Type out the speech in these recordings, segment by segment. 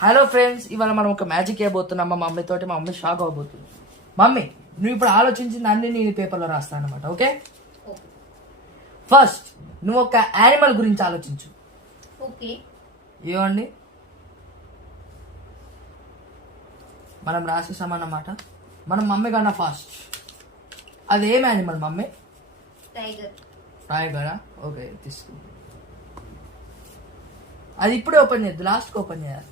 Hello friends, ఇవాళ మనం ఒక మ్యాజిక్ చేయబోతున్నాం మా మమ్మీ తోటి. మా మమ్మీ షాక్ అవబోతుంది. మమ్మీ, నువ్వు ఇప్పుడు ఆలోచించింది అన్ని నేను పేపర్లో రాస్తాను అనమాట. ఓకే, ఫస్ట్ నువ్వు ఒక యానిమల్ గురించి ఆలోచించు. ఓకే, ఇవ్వండి, మనం రాసేసామన్నమాట. మనం మమ్మీ కన్నా ఫాస్ట్. అది ఏం యానిమల్ మమ్మీ? టైగర్. టైగరా? ఓకే, తీసుకో. అది ఇప్పుడే ఓపెన్ చేయద్దు, లాస్ట్కి ఓపెన్ చేయాలి.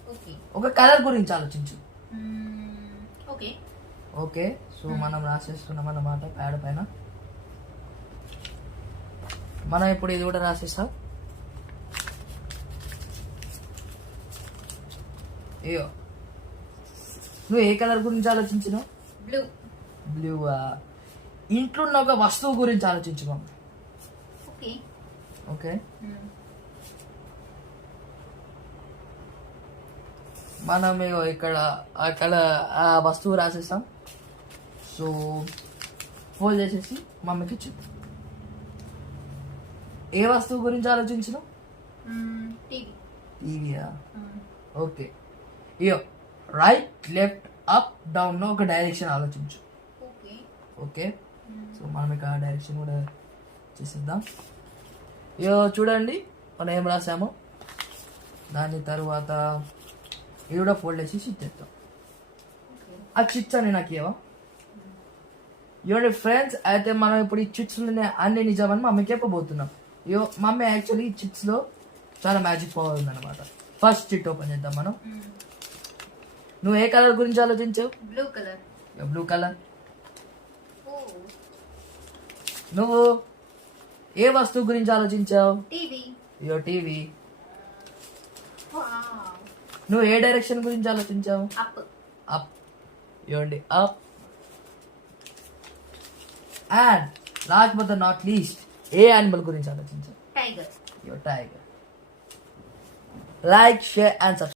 ఒక కలర్ గురించి ఆలోచించు. ఓకే ఓకే, సో మనం రాసేస్తున్నాం అన్నమాట ప్యాడ్ పైన. మనం ఇప్పుడు ఇది కూడా రాసేస్తాం. అయ్యో, నువ్వు ఏ కలర్ గురించి ఆలోచించినావు? బ్లూ. బ్లూ. ఇంట్లో ఉన్న ఒక వస్తువు గురించి ఆలోచించు. ఓకే ఓకే, మనం ఇక్కడ అక్కడ ఆ వస్తువు రాసేస్తాం. సో ఫోల్డ్ చేసేసి మమ్మీకి ఇచ్చింది. ఏ వస్తువు గురించి ఆలోచించను? టీవీయా? ఓకే, ఇయో రైట్ లెఫ్ట్ అప్ డౌన్ ఒక డైరెక్షన్ ఆలోచించు. ఓకే, సో మనం ఇక డైరెక్షన్ కూడా చేసేద్దాం. ఇయో చూడండి, మనం ఏం రాసామో. దాని తర్వాత ఇది కూడా ఫోల్డ్ చేసి ఇచ్చేస్తాం. ఆ చిట్స్ అని నాకు ఏవా ఇవ్వండి ఫ్రెండ్స్. అయితే మనం ఇప్పుడు ఈ చిట్స్ అన్ని నిజమని మమ్మీకి చెప్పబోతున్నాం. మమ్మీ యాక్చువల్లీ ఈ చిట్స్ లో చాలా మ్యాజిక్ పవర్ ఉందన్నమాట. ఫస్ట్ చిట్ ఓపెన్ చేద్దాం మనం. నువ్వు ఏ కలర్ గురించి ఆలోచించావు? Blue colour. Blue colour. నువ్వు ఏ వస్తువు గురించి ఆలోచించావు? టీవీ. టీవీ. నువ్వు ఏ డైరెక్షన్ గురించి ఆలోచించావు? అప్. అప్. ఇవ్వండి, up. And last but not least, ఏ యానిమల్ గురించి ఆలోచించావు? Tiger. Tiger. Like, share and subscribe.